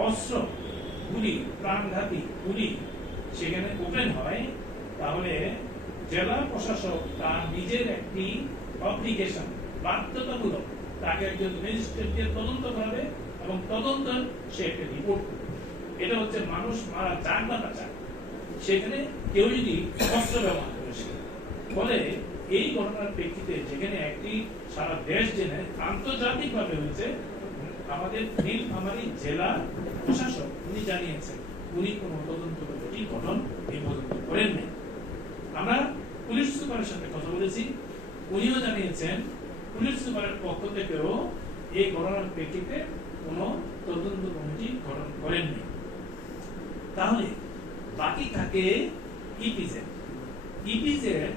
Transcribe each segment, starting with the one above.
অস্ত্র, গুলি, প্রাণঘাতী গুলি সেখানে ওপেন হয়, তাহলে জেলা প্রশাসক তার নিজের একটি অব্লিগেশন বাধ্যতামূলক তাকে একজন ম্যাজিস্ট্রেট তদন্ত করাবে এবং তদন্ত সে একটা রিপোর্ট এটা হচ্ছে মানুষ মারা যাক না বাঁচাক সেখানে কেউ যদি অস্ত্র ব্যবহার করেছে ফলে এই ঘটনার প্রেক্ষিতে যেখানে একটি সারা দেশ জেনে আন্তর্জাতিক ভাবে হয়েছে আমাদের নীলফামারী জেলা প্রশাসক, উনি জানিয়েছেন, উনি কোন তদন্ত কমিটি গঠন এই পর্যন্ত করেন নাই। আমরা পুলিশ সুপারের সাথে কথা বলেছি, উনিও জানিয়েছেন, পুলিশ সুপারের পক্ষ থেকেও এই ঘটনার প্রেক্ষিতে কোন তদন্ত কমিটি গঠন করেননি তাহলে, বাকি থাকে ইপিজেড ইপিজেড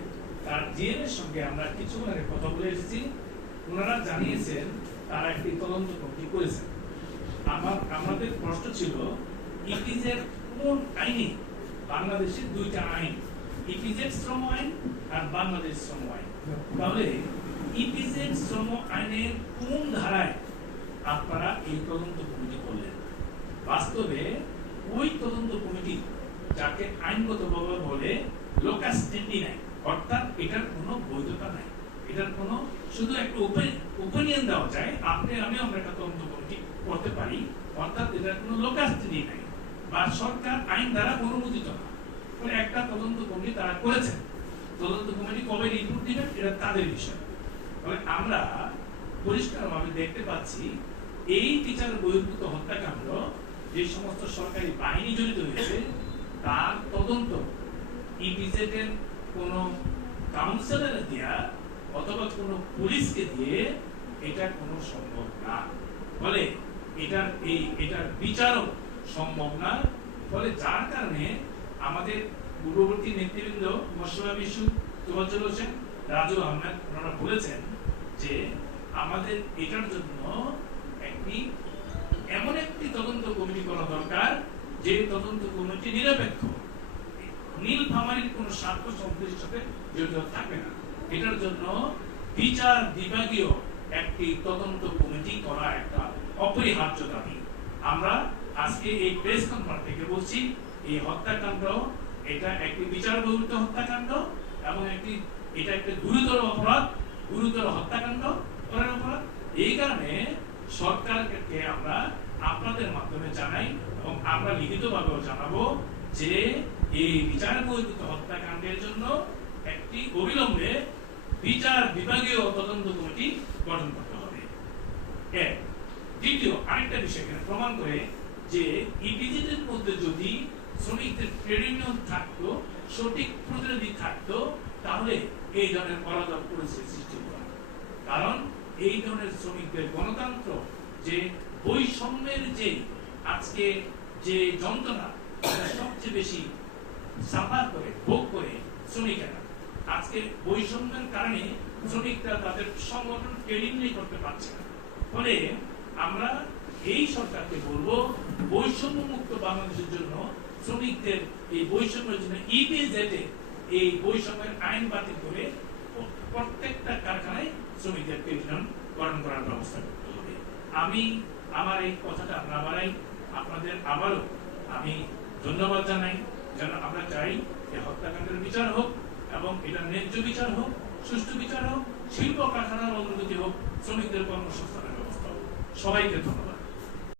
তার জিএম এর সঙ্গে আমরা কিছুক্ষণ আগে কথা বলে এসেছি। ওনারা জানিয়েছেন তারা একটি তদন্ত কমিটি করেছেন আমার আমাদের প্রশ্ন ছিল, ইপিজেড কোন আইনে? বাংলাদেশের দুইটা আইন, ইপিজেড শ্রম আইন আর বাংলাদেশ শ্রম আইন। তাহলে, ইপিজেড শ্রম আইনের কোন ধারায় আপনারা এই তদন্ত কমিটি করলেন? বাস্তবে, ওই তদন্ত কমিটি যাকে আইনগতভাবে বলে লোকাস নাই, অর্থাৎ এটার কোনো বৈধতা নাই। এটার কোনো, শুধু একটা ওপিনিয়ন দেওয়া যায়। আপনি আমি আমরা একটা তদন্ত কমিটি করতে পারি। অর্থাৎ এটার কোনো লোকাস স্ট্যান্ডি নাই। বা সরকার আইন দ্বারা অনুমোদিত না। একটা তদন্ত কমিটি তারা করেছেন তদন্ত কমিটি কবে রিপোর্ট দিবেন এটা তাদের বিষয়। ফলে আমরা পরিষ্কারভাবে দেখতে পাচ্ছি, এই বিচার বহির্ভূত হত্যাকাণ্ড, যে সমস্ত সরকারি বাহিনী জড়িত হয়েছে, তার তদন্ত ইপিজেড এর কোন কাউন্সিলর দিয়া অথবা কোন পুলিশকে দিয়ে এটা কোনো সম্ভব না। ফলে এটার এই, এটার বিচারও সম্ভব না। ফলে যার কারণে আমাদের পূর্ববর্তী নেতৃবৃন্দ মশলা বিশু তোয়াজ্জল হোসেন রাজু আহমেদ, ওনারা বলেছেন যে আমাদের এটার জন্য একটি, এমন একটি তদন্ত কমিটি করা দরকার, যে তদন্ত কমিটি নিরপেক্ষ। নীলফামারীর কোন স্বার্থ সাথে জড়িত থাকবে না। এটার জন্য বিচার বিভাগীয় একটি তদন্ত কমিটি করা একটা অপরিহার্য দাবি। আমরা আজকে এই প্রেস কনফারেন্স থেকে বলছি, এই হত্যাকাণ্ড, এটা একটি বিচার বহির্ভূত হত্যাকাণ্ড এবং একটি, এটা একটা গুরুতর অপরাধ, গুরুতর হত্যাকাণ্ড করার অপরাধ। এই কারণে সরকারকে আমরা আপনাদের মাধ্যমে জানাই এবং আমরা লিখিতভাবেও জানাব যে এই বিচার বহির্ভূত হত্যাকাণ্ডের জন্য একটি অবিলম্বে বিচার বিভাগীয় তদন্ত কমিটি গঠন করতে হবে। এক দ্বিতীয়, আরেকটা বিষয় এখানে প্রমাণ করে যে ইপিজিদের মধ্যে যদি শ্রমিকদের ট্রেড ইউনিয়ন থাকতো, সঠিক প্রতিনিধি থাকতো, তাহলে এই ধরনের অরাজক পরিস্থিতি সৃষ্টি হতো কারণ এই ধরনের শ্রমিকদের গণতন্ত্র, যে বৈষম্যের যে আজকে যে যন্ত্রণা সবচেয়ে বেশি সাফার করে, ভোগ করে শ্রমিকেরা। আজকে বৈষম্যের কারণে শ্রমিকরা তাদের সংগঠন ট্রেনিং করতে পারছে না। ফলে আমরা এই সরকারকে বলব বৈষম্য মুক্ত বাংলাদেশের জন্য শ্রমিকদের এই বৈষম্যের জন্য ইপিজেডে এই বৈষম্যের আইন বাতিল করে প্রত্যেকটা কারখানায় শ্রমিকদের পেনশন গঠন করার ব্যবস্থা করতে হবে। আমি আমার এই কথাটা আপনার বাড়াই, আপনাদের আবারও আমি ধন্যবাদ জানাই। যেন আমরা চাই যে হত্যাকাণ্ডের বিচার হোক এবং এটা ন্যায্য বিচার হোক, সুষ্ঠু বিচার হোক, শিল্প কারখানার অগ্রগতি হোক, শ্রমিকদের কর্মসংস্থানের ব্যবস্থা হোক। সবাইকে ধন্যবাদ।